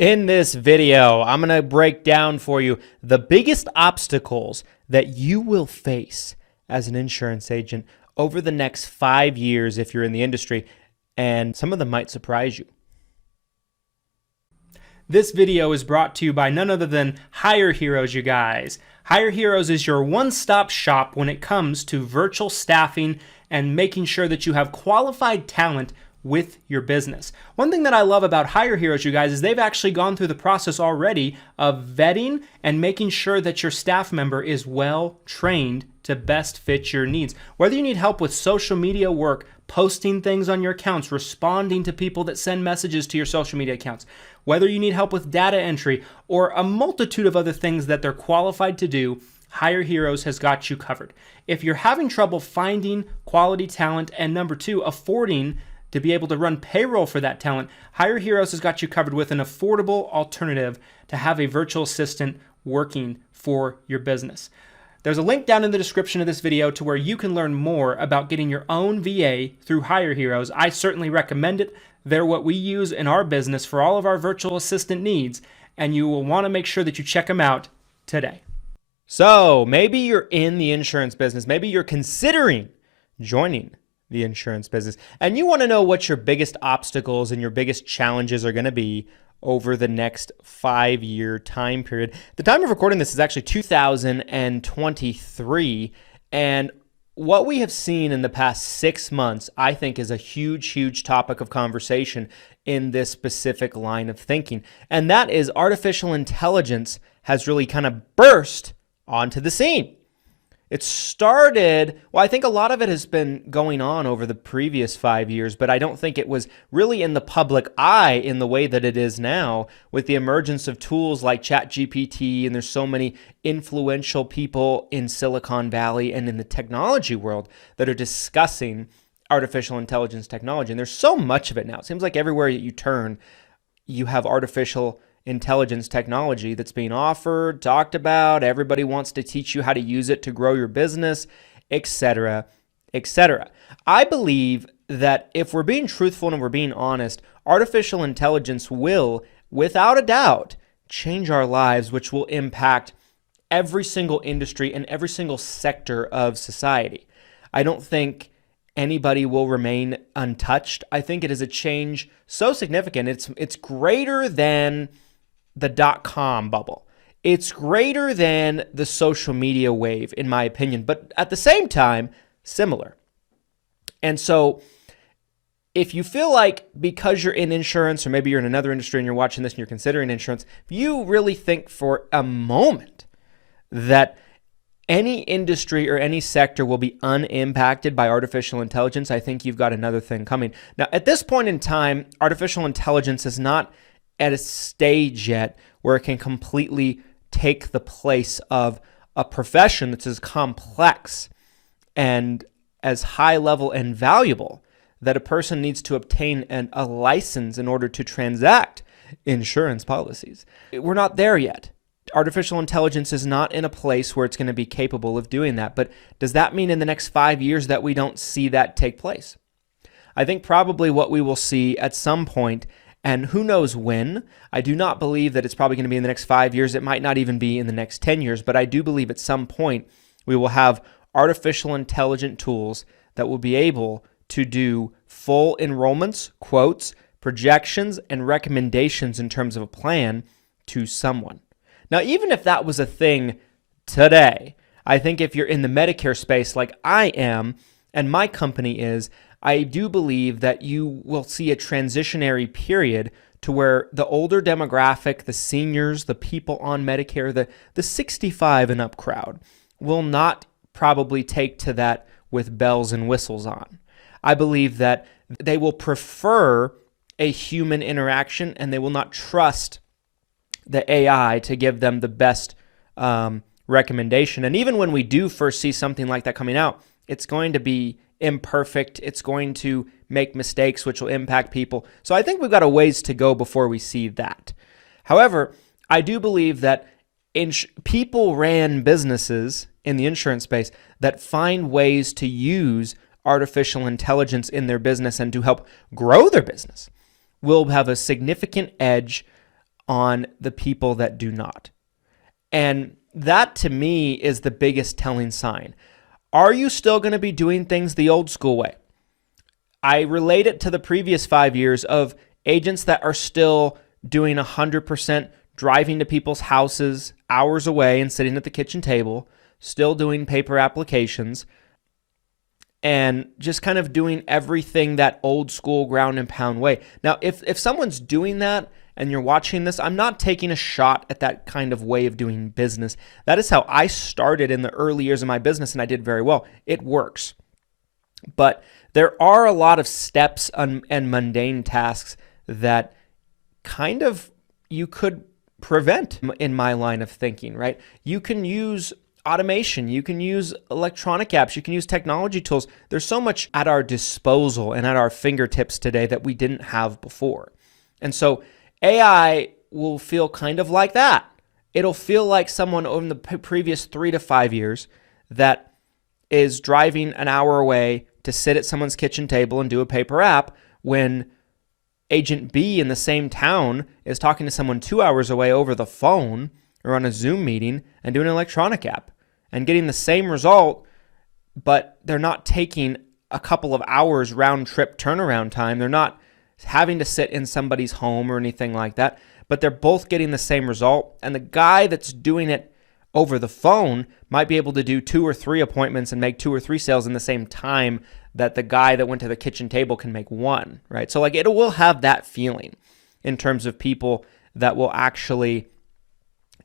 In this video, I'm going to break down for you the biggest obstacles that you will face as an insurance agent over the next 5 years if you're in the industry, and some of them might surprise you. This video is brought to you by none other than Hire Heroes, you guys. Hire Heroes is your one-stop shop when it comes to virtual staffing and making sure that you have qualified talent with your business. One thing that I love about Hire Heroes, you guys, is they've actually gone through the process already of vetting and making sure that your staff member is well trained to best fit your needs. Whether you need help with social media work, posting things on your accounts, responding to people that send messages to your social media accounts, whether you need help with data entry or a multitude of other things that they're qualified to do, Hire Heroes has got you covered. If you're having trouble finding quality talent and number two, affording to be able to run payroll for that talent, Hire Heroes has got you covered with an affordable alternative to have a virtual assistant working for your business. There's a link down in the description of this video to where you can learn more about getting your own VA through Hire Heroes. I certainly recommend it. They're what we use in our business for all of our virtual assistant needs, and you will want to make sure that you check them out today. So maybe you're in the insurance business. Maybe you're considering joining the insurance business, and you want to know what your biggest obstacles and your biggest challenges are going to be over the next 5-year time period. The time of recording this is actually 2023, and what we have seen in the past 6 months, I think, is a huge topic of conversation in this specific line of thinking, and that is artificial intelligence has really kind of burst onto the scene. It started, well, I think a lot of it has been going on over the previous 5 years, but I don't think it was really in the public eye in the way that it is now with the emergence of tools like ChatGPT, and there's so many influential people in Silicon Valley and in the technology world that are discussing artificial intelligence technology. And there's so much of it now. It seems like everywhere you turn, you have artificial intelligence technology that's being offered, talked about. Everybody wants to teach you how to use it to grow your business, etc., etc. I believe that if we're being truthful and we're being honest, artificial intelligence will, without a doubt, change our lives, which will impact every single industry and every single sector of society. I don't think anybody will remain untouched. I think it is a change so significant. It's greater than the .com bubble. It's greater than the social media wave, in my opinion, but at the same time, similar. And so if you feel like because you're in insurance, or maybe you're in another industry and you're watching this and you're considering insurance, if you really think for a moment that any industry or any sector will be unimpacted by artificial intelligence, I think you've got another thing coming. Now, at this point in time, artificial intelligence is not at a stage yet where it can completely take the place of a profession that's as complex and as high level and valuable that a person needs to obtain a license in order to transact insurance policies. We're not there yet. Artificial intelligence is not in a place where it's going to be capable of doing that. But does that mean in the next 5 years that we don't see that take place? I think probably what we will see at some point, and who knows when. I do not believe that it's probably going to be in the next 5 years. It might not even be in the next 10 years, but I do believe at some point we will have artificial intelligent tools that will be able to do full enrollments, quotes, projections, and recommendations in terms of a plan to someone. Now, even if that was a thing today, I think if you're in the Medicare space like I am, and my company is, I do believe that you will see a transitionary period to where the older demographic, the seniors, the people on Medicare, the 65 and up crowd will not probably take to that with bells and whistles on. I believe that they will prefer a human interaction and they will not trust the AI to give them the best recommendation. And even when we do first see something like that coming out, it's going to be imperfect. It's going to make mistakes, which will impact people. So I think we've got a ways to go before we see that. However, I do believe that people ran businesses in the insurance space that find ways to use artificial intelligence in their business and to help grow their business will have a significant edge on the people that do not. And that to me is the biggest telling sign. Are you still going to be doing things the old school way? I relate it to the previous 5 years of agents that are still doing 100% driving to people's houses hours away and sitting at the kitchen table, still doing paper applications, and just kind of doing everything that old school ground and pound way. Now, if someone's doing that and you're watching this, I'm not taking a shot at that kind of way of doing business. That is how I started in the early years of my business, and I did very well. It works. But there are a lot of steps and mundane tasks that kind of you could prevent in my line of thinking, right? You can use automation, you can use electronic apps, you can use technology tools. There's so much at our disposal and at our fingertips today that we didn't have before. And so AI will feel kind of like that. It'll feel like someone over the previous 3 to 5 years that is driving an hour away to sit at someone's kitchen table and do a paper app when Agent B in the same town is talking to someone 2 hours away over the phone or on a Zoom meeting and doing an electronic app and getting the same result, but they're not taking a couple of hours round trip turnaround time. They're not having to sit in somebody's home or anything like that, but they're both getting the same result. And the guy that's doing it over the phone might be able to do 2 or 3 appointments and make 2 or 3 sales in the same time that the guy that went to the kitchen table can make 1, right? So like it will have that feeling in terms of people that will actually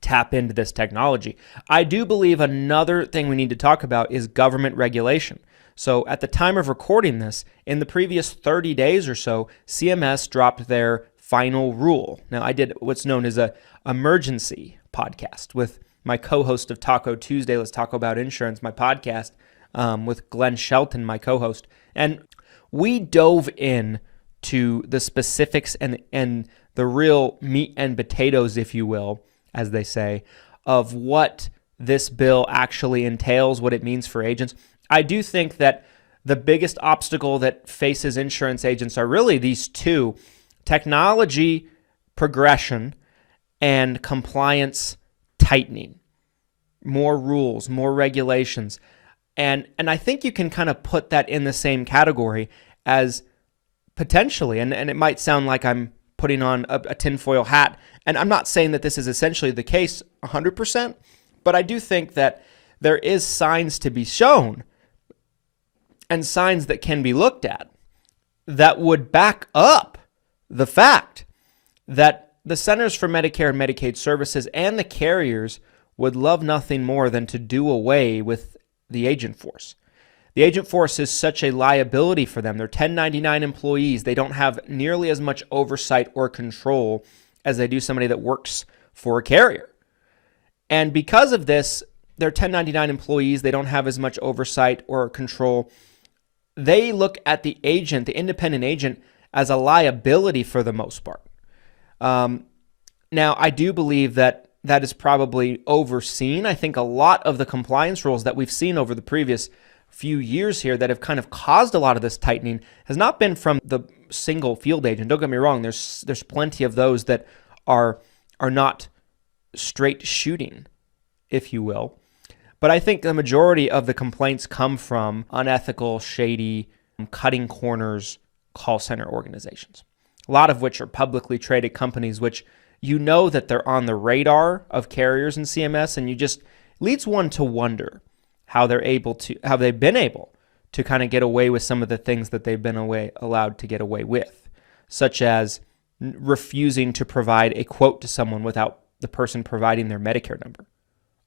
tap into this technology. I do believe another thing we need to talk about is government regulation. So at the time of recording this, in the previous 30 days or so, CMS dropped their final rule. Now, I did what's known as a emergency podcast with my co-host of Taco Tuesday, Let's Talk About Insurance, my podcast, with Glenn Shelton, my co-host. And we dove in to the specifics and the real meat and potatoes, if you will, as they say, of what this bill actually entails, what it means for agents. I do think that the biggest obstacle that faces insurance agents are really these two: technology progression and compliance tightening. More rules, more regulations. And I think you can kind of put that in the same category as potentially, and it might sound like I'm putting on a tinfoil hat, and I'm not saying that this is essentially the case 100%, but I do think that there is signs to be shown and signs that can be looked at that would back up the fact that the Centers for Medicare and Medicaid Services and the carriers would love nothing more than to do away with the agent force. The agent force is such a liability for them. They're 1099 employees. They don't have nearly as much oversight or control as they do somebody that works for a carrier. And because of this, they're 1099 employees. They don't have as much oversight or control. They look at the agent, the independent agent, as a liability for the most part. Now, I do believe that is probably overseen. I think a lot of the compliance rules that we've seen over the previous few years here that have kind of caused a lot of this tightening has not been from the single field agent. Don't get me wrong. There's plenty of those that are not straight shooting, if you will. But I think the majority of the complaints come from unethical, shady, cutting corners call center organizations, a lot of which are publicly traded companies, which you know that they're on the radar of carriers and CMS, and you just leads one to wonder how they've been able to kind of get away with some of the things that they've been allowed to get away with, such as refusing to provide a quote to someone without the person providing their Medicare number.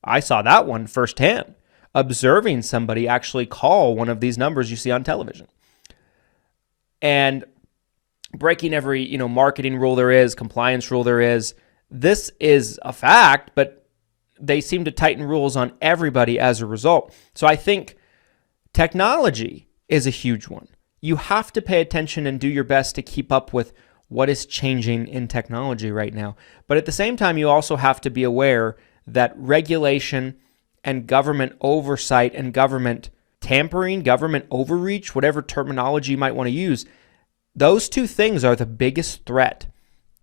I saw that one firsthand, observing somebody actually call one of these numbers you see on television. And breaking every, marketing rule there is, compliance rule there is. This is a fact, but they seem to tighten rules on everybody as a result. So I think technology is a huge one. You have to pay attention and do your best to keep up with what is changing in technology right now. But at the same time, you also have to be aware that regulation and government oversight and government tampering, government overreach, whatever terminology you might want to use, those two things are the biggest threat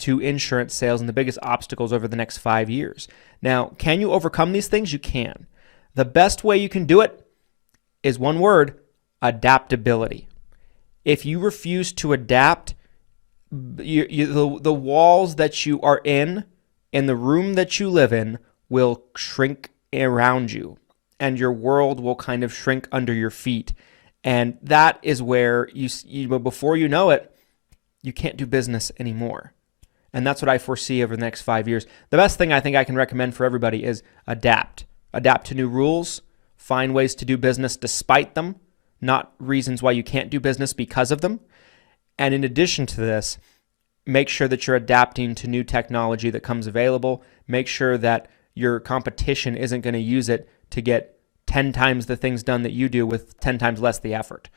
to insurance sales and the biggest obstacles over the next 5 years. Now, can you overcome these things? You can. The best way you can do it is one word: adaptability. If you refuse to adapt, the walls that you are in and the room that you live in will shrink around you, and your world will kind of shrink under your feet. And that is where before you know it, you can't do business anymore. And that's what I foresee over the next 5 years. The best thing I think I can recommend for everybody is adapt. Adapt to new rules, find ways to do business despite them, not reasons why you can't do business because of them. And in addition to this, make sure that you're adapting to new technology that comes available. Make sure that your competition isn't going to use it to get 10 times the things done that you do with 10 times less the effort.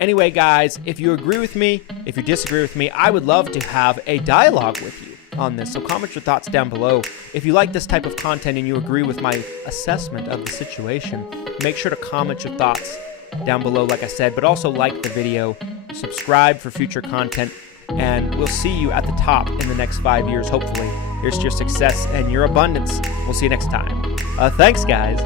Anyway, guys, if you agree with me, if you disagree with me, I would love to have a dialogue with you on this. So comment your thoughts down below. If you like this type of content and you agree with my assessment of the situation, make sure to comment your thoughts down below, like I said, but also like the video, subscribe for future content, and we'll see you at the top in the next 5 years, hopefully. Here's to your success and your abundance. We'll see you next time. Thanks, guys.